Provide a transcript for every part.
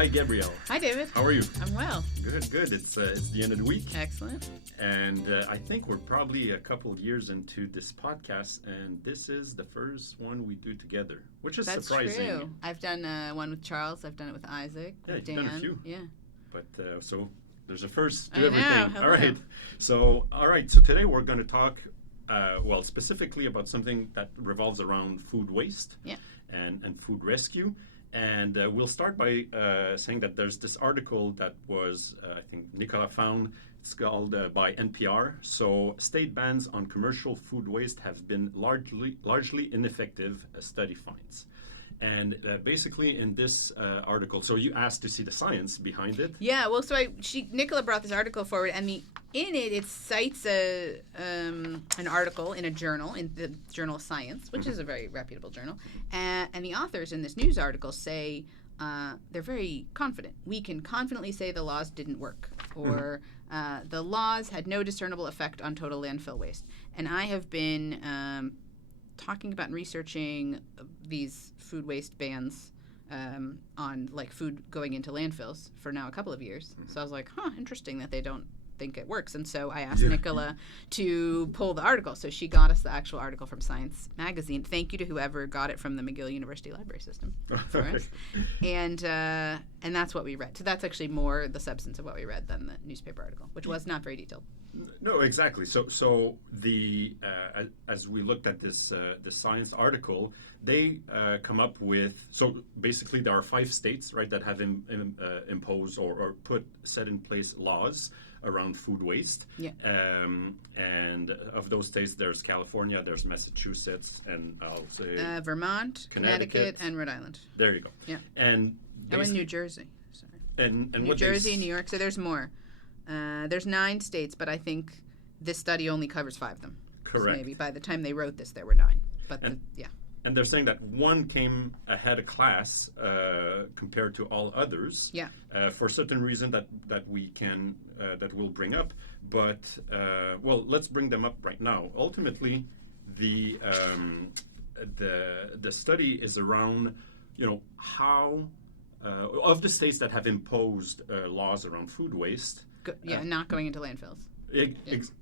Hi, Gabrielle. Hi, David. How are you? I'm well. Good. It's the end of the week, Excellent. and I think we're probably a couple of years into this podcast, and this is the first one we do together, which is That's surprising. true. I've done one with Charles. I've done it with Isaac. Yeah, with you've Dan. done a few. Yeah. But so there's a first to I know. everything. Hello. All right. So today we're going to talk, specifically about something that revolves around food waste. Yeah. And food rescue. And we'll start by saying that there's this article that was, I think, Nicola found. It's called by NPR. So, state bans on commercial food waste have been largely ineffective, a study finds. And basically, in this article, so you asked to see the science behind it. Yeah. Well, so Nicola brought this article forward, and in it cites an article in a journal, in the Journal of Science, which is a very reputable journal, and the authors in this news article say they're very confident. We can confidently say the laws didn't work, or the laws had no discernible effect on total landfill waste. And I have been talking about and researching these food waste bans on like food going into landfills for now a couple of years. So I was like, interesting that they don't think it works. And so I asked Nicola to pull the article. So she got us the actual article from Science Magazine. Thank you to whoever got it from the McGill University Library System for us. And that's what we read. So that's actually more the substance of what we read than the newspaper article, which was not very detailed. No, exactly. So the as we looked at this the science article, they come up with, so basically there are 5 states, right, that have imposed or set in place laws around food waste. Yeah. And of those states, there's California, there's Massachusetts, and I'll say Vermont, Connecticut, and Rhode Island. There you go. Yeah. And in New Jersey. Sorry. And New what Jersey, New York. So there's more. There's 9 states, but I think this study only covers 5 of them. Correct. So maybe by the time they wrote this, there were 9. But And they're saying that one came ahead of class compared to all others. Yeah. For a certain reason that we can that we'll bring up, but let's bring them up right now. Ultimately, the study is around, how of the states that have imposed laws around food waste. Not going into landfills.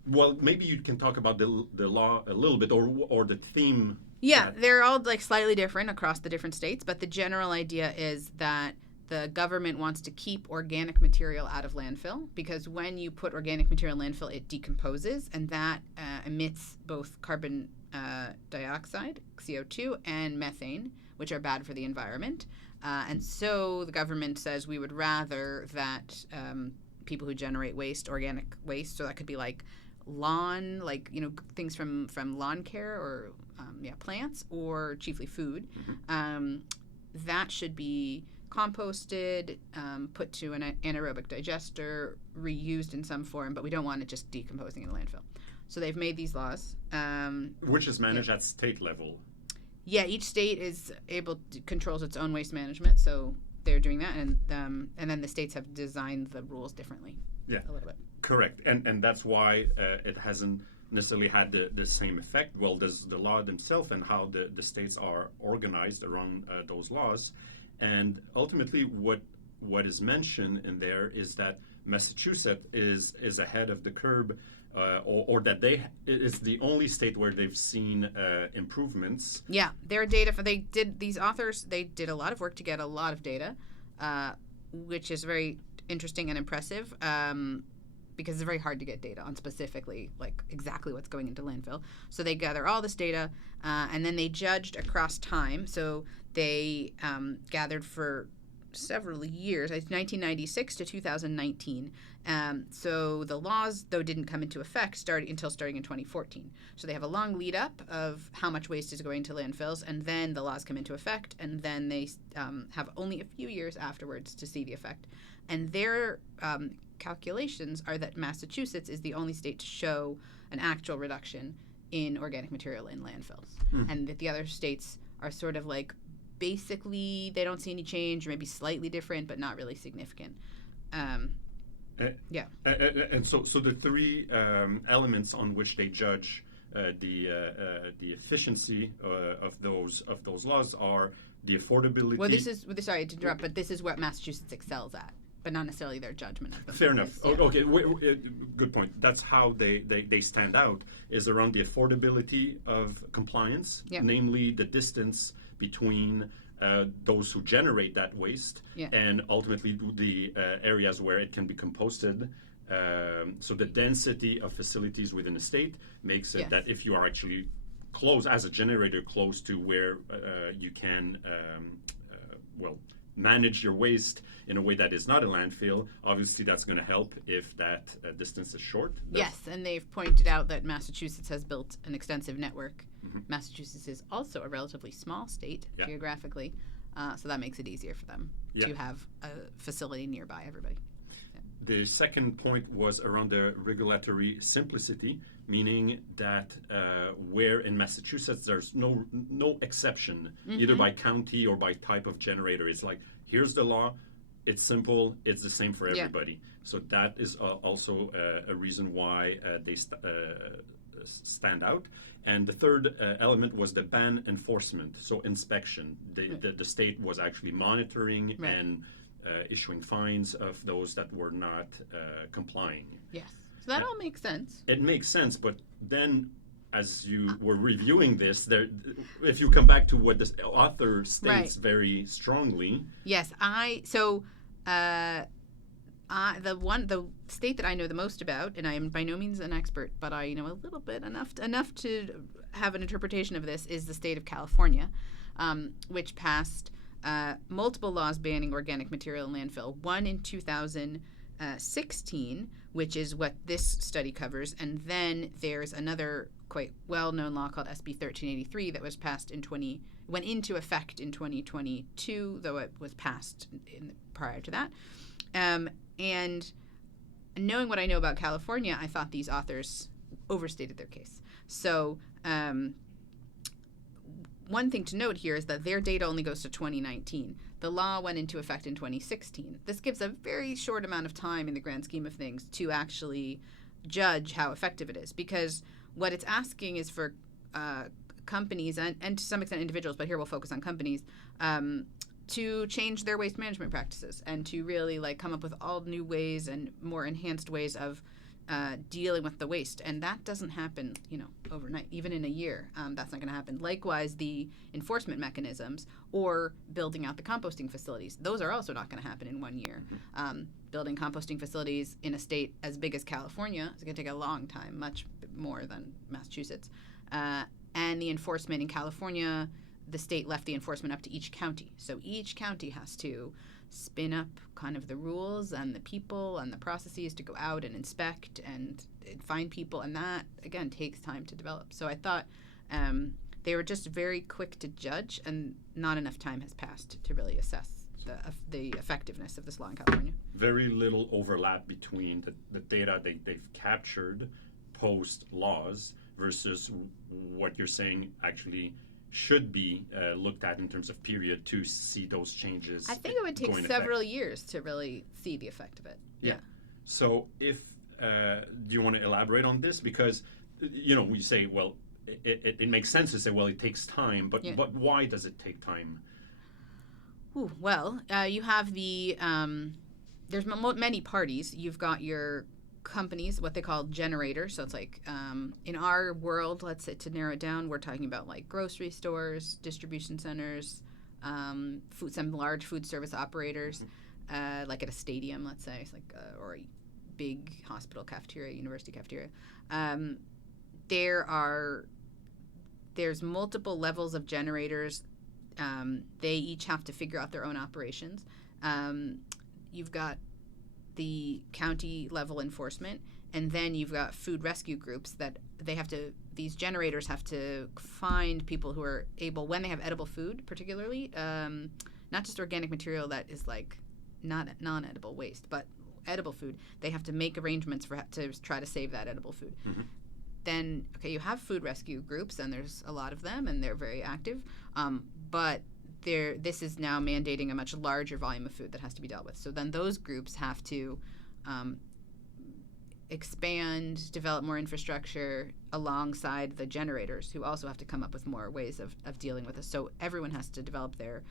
Well, maybe you can talk about the law a little bit, or the theme. Yeah, they're all like slightly different across the different states, but the general idea is that the government wants to keep organic material out of landfill, because when you put organic material in landfill, it decomposes, and that emits both carbon dioxide, CO2, and methane, which are bad for the environment. And so the government says we would rather that people who generate waste, organic waste, so that could be like lawn, things from lawn care or plants, or chiefly food, that should be composted, put to an anaerobic digester, reused in some form, but we don't want it just decomposing in a landfill. So they've made these laws. Which is managed at state level. Yeah, each state controls its own waste management, so they're doing that, and then the states have designed the rules differently. Yeah, a little bit. Correct, and that's why it hasn't necessarily had the same effect. Well, there's the law themselves and how the states are organized around those laws, and ultimately what is mentioned in there is that Massachusetts is ahead of the curve. Or that it's the only state where they've seen improvements. Yeah, their data these authors did a lot of work to get a lot of data, which is very interesting and impressive, because it's very hard to get data on specifically like exactly what's going into landfill. So they gather all this data, and then they judged across time. So they gathered for several years, 1996 to 2019. So the laws, though, didn't come into effect starting in 2014. So they have a long lead up of how much waste is going to landfills, and then the laws come into effect, and then they have only a few years afterwards to see the effect. And their calculations are that Massachusetts is the only state to show an actual reduction in organic material in landfills, and that the other states are sort of like basically they don't see any change, or maybe slightly different, but not really significant. Yeah. And so the 3 elements on which they judge the efficiency of those laws are the affordability. Well, this is sorry to interrupt, but this is what Massachusetts excels at, but not necessarily their judgment of them. Fair enough. Yeah. Okay, good point. That's how they stand out, is around the affordability of compliance, Yeah. namely the distance between those who generate that waste Yeah. and ultimately the areas where it can be composted. So the density of facilities within a state makes it Yes. that if you are actually close as a generator close to where you can manage your waste in a way that is not a landfill, obviously that's going to help if that distance is short. Yes, and they've pointed out that Massachusetts has built an extensive network. Mm-hmm. Massachusetts is also a relatively small state Yeah. geographically, so that makes it easier for them Yeah. to have a facility nearby everybody. The second point was around the regulatory simplicity, meaning that where in Massachusetts there's no exception, either by county or by type of generator. It's like, here's the law, it's simple, it's the same for Yeah. everybody. So that is also a reason why they stand out. And the third element was the ban enforcement, so inspection. The state was actually monitoring Right. and issuing fines of those that were not complying. Yes, so that all makes sense. It makes sense, but then as you were reviewing this, if you come back to what the author states Right. very strongly, Yes, the state that I know the most about, and I am by no means an expert, but I know a little bit enough to have an interpretation of this, is the state of California, which passed multiple laws banning organic material in landfill. One in 2016, which is what this study covers, and then there's another quite well-known law called SB 1383 that was passed went into effect in 2022, though it was passed prior to that. And knowing what I know about California, I thought these authors overstated their case. So one thing to note here is that their data only goes to 2019. The law went into effect in 2016. This gives a very short amount of time in the grand scheme of things to actually judge how effective it is, because what it's asking is for companies and to some extent individuals, but here we'll focus on companies, to change their waste management practices and to really come up with all new ways and more enhanced ways of dealing with the waste. And that doesn't happen, overnight. Even in a year, that's not going to happen. Likewise, the enforcement mechanisms or building out the composting facilities, those are also not going to happen in 1 year. Building composting facilities in a state as big as California is going to take a long time, much more than Massachusetts. And the enforcement in California, the state left the enforcement up to each county. So each county has to spin up kind of the rules and the people and the processes to go out and inspect and find people, and that again takes time to develop. So I thought they were just very quick to judge, and not enough time has passed to really assess the effectiveness of this law in California. very little overlap between the data they've captured post laws versus what you're saying actually should be looked at in terms of period to see those changes. I think it would take several years to really see the effect of it. Yeah. So if do you want to elaborate on this? Because we say, well, it makes sense to say, well, it takes time, but why does it take time? Ooh, well, you have there's many parties. You've got your companies, what they call generators. So it's in our world, let's say, to narrow it down, we're talking about grocery stores, distribution centers, some large food service operators, like at a stadium, let's say, or a big hospital cafeteria, university cafeteria. There's multiple levels of generators. They each have to figure out their own operations. You've got the county level enforcement, and then you've got food rescue groups that these generators have to find people who are able, when they have edible food particularly, not just organic material that is not non-edible waste, but edible food, they have to make arrangements to try to save that edible food. Mm-hmm. Then, you have food rescue groups, and there's a lot of them, and they're very active, but this is now mandating a much larger volume of food that has to be dealt with. So then those groups have to expand, develop more infrastructure alongside the generators who also have to come up with more ways of dealing with this. So everyone has to develop their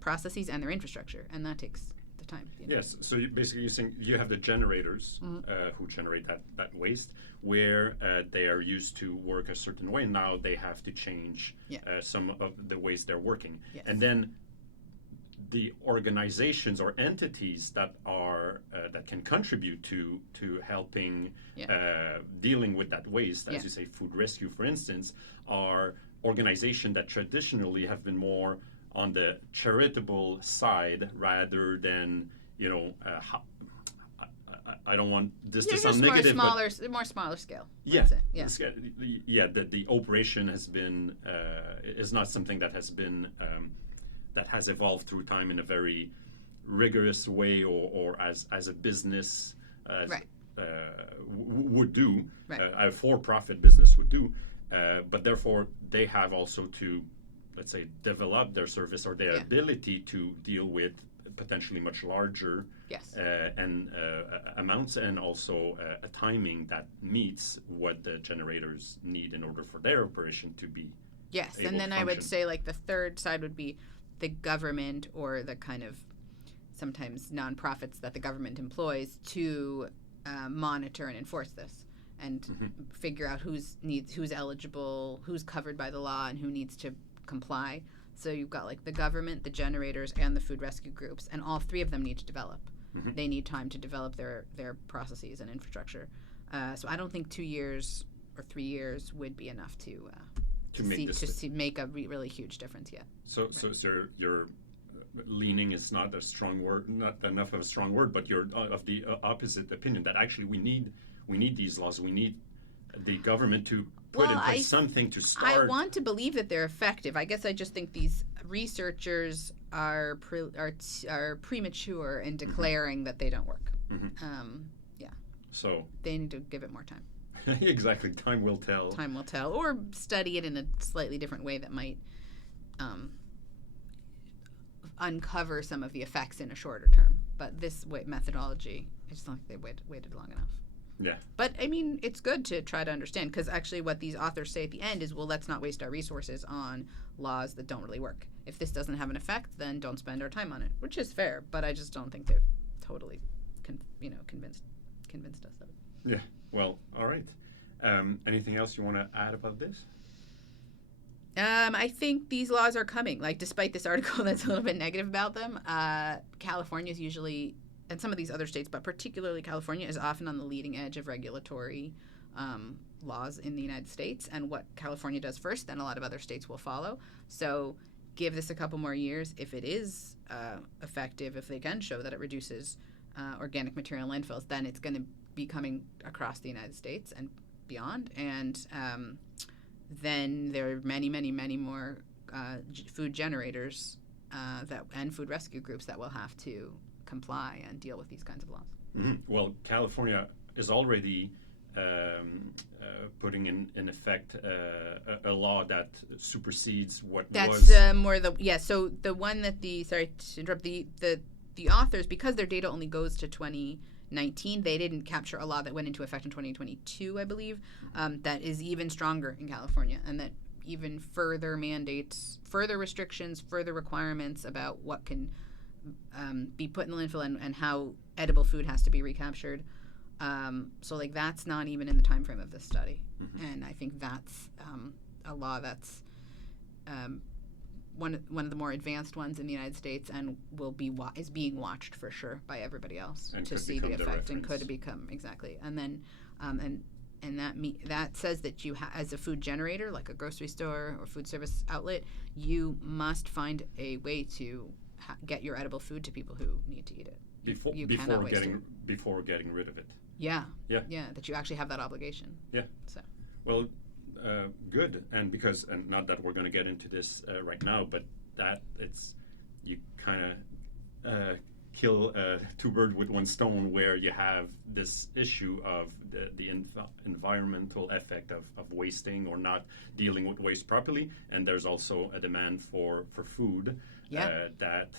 processes and their infrastructure, and that takes the time. Yes, so basically you're saying you have the generators who generate that waste, where they are used to work a certain way. Now they have to change some of the ways they're working. Yes. And then the organizations or entities that are that can contribute to helping dealing with that waste, as you say, food rescue, for instance, are organizations that traditionally have been more on the charitable side rather than, I don't want this to sound negative, more smaller scale. Yeah, the operation has been is not something that has been that has evolved through time in a very rigorous way, or as a business would do, a for-profit business would do, but therefore they have also to, let's say, develop their service or their ability to deal with potentially much larger amounts, and also a timing that meets what the generators need in order for their operation to be able and then to I would function. say like the third side would be the government, or the kind of sometimes nonprofits that the government employs to monitor and enforce this, and figure out who's eligible, who's covered by the law, and who needs to comply. So you've got like the government, the generators, and the food rescue groups, and all three of them need to develop. They need time to develop their processes and infrastructure. So I don't think 2 years or 3 years would be enough to make a really huge difference yet. So your leaning is not a strong word, not enough of a strong word, but you're of the opposite opinion, that actually we need these laws. We need the government to put in place something to start. I want to believe that they're effective. I guess I just think these researchers are premature in declaring that they don't work. So they need to give it more time. Exactly. Time will tell. Time will tell, or study it in a slightly different way that might uncover some of the effects in a shorter term. But this methodology, I just don't think they waited long enough. Yeah. But, I mean, it's good to try to understand, because actually what these authors say at the end is, well, let's not waste our resources on laws that don't really work. If this doesn't have an effect, then don't spend our time on it, which is fair, but I just don't think they've totally convinced us of it. Yeah. Well, all right. Anything else you want to add about this? I think these laws are coming. Like, despite this article that's a little bit negative about them, California is usually, and some of these other states, but particularly California, is often on the leading edge of regulatory laws in the United States. And what California does first, then a lot of other states will follow. So give this a couple more years. If it is effective, if they can show that it reduces organic material landfills, then it's going to be coming across the United States and beyond. And then there are many, many, many more food generators and food rescue groups that will have to comply and deal with these kinds of laws. Mm-hmm. Well, California is already putting in effect a law that supersedes what was. That's more So the one that sorry to interrupt, the authors, because their data only goes to 2019, they didn't capture a law that went into effect in 2022, I believe, that is even stronger in California, and that even further mandates, further restrictions, further requirements about what can be put in the landfill and how edible food has to be recaptured. So like that's not even in the time frame of this study. Mm-hmm. And I think that's a law that's one of the more advanced ones in the United States, and is being watched for sure by everybody else and to see the effect, and could become exactly. And then and that says that you as a food generator, like a grocery store or food service outlet, you must find a way to get your edible food to people who need to eat it. Before getting rid of it. Yeah. That you actually have that obligation. Yeah. So. Well, good, and not that we're going to get into this right now, but that you kind of kill two birds with one stone, where you have this issue of the environmental effect of watering or not dealing with waste properly, and there's also a demand for food. That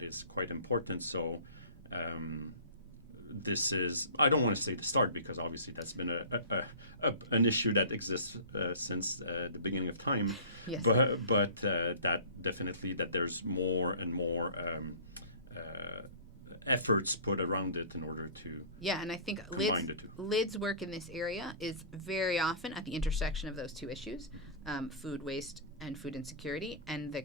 is quite important. So this is, I don't want to say the start, because obviously that's been an issue that exists since the beginning of time. Yes. But that definitely, that there's more and more efforts put around it in order to Yeah, and I think combine the two. LID's work in this area is very often at the intersection of those two issues, food waste and food insecurity. And the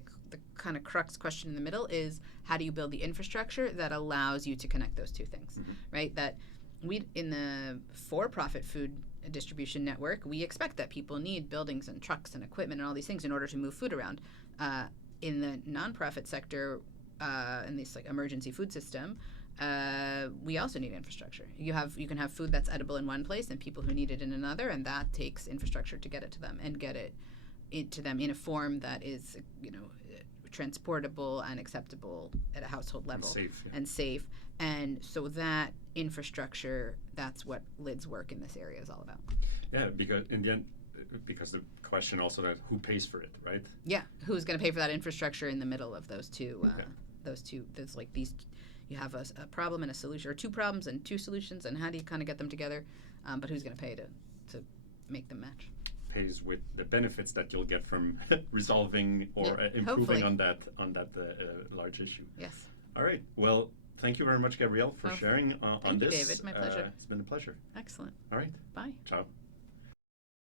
kind of crux question in the middle is, how do you build the infrastructure that allows you to connect those two things, right? That we, in the for-profit food distribution network, we expect that people need buildings and trucks and equipment and all these things in order to move food around. In the nonprofit sector, in this like emergency food system, we also need infrastructure. You can have food that's edible in one place and people who need it in another, and that takes infrastructure to get it to them and get it into them in a form that is, transportable and acceptable at a household level and safe. And so that infrastructure, that's what LID's work in this area is all about. Yeah, because in the end, because the question also that who pays for it, right? Yeah, who's going to pay for that infrastructure in the middle of those two? There's like these. You have a problem and a solution, or two problems and two solutions, and how do you kind of get them together? But who's going to pay to make them match? Pays with the benefits that you'll get from resolving or improving hopefully. on that large issue. Yes. All right. Well, thank you very much, Gabrielle, for sharing on Thank you, this. David. My pleasure. It's been a pleasure. Excellent. All right. Bye. Ciao.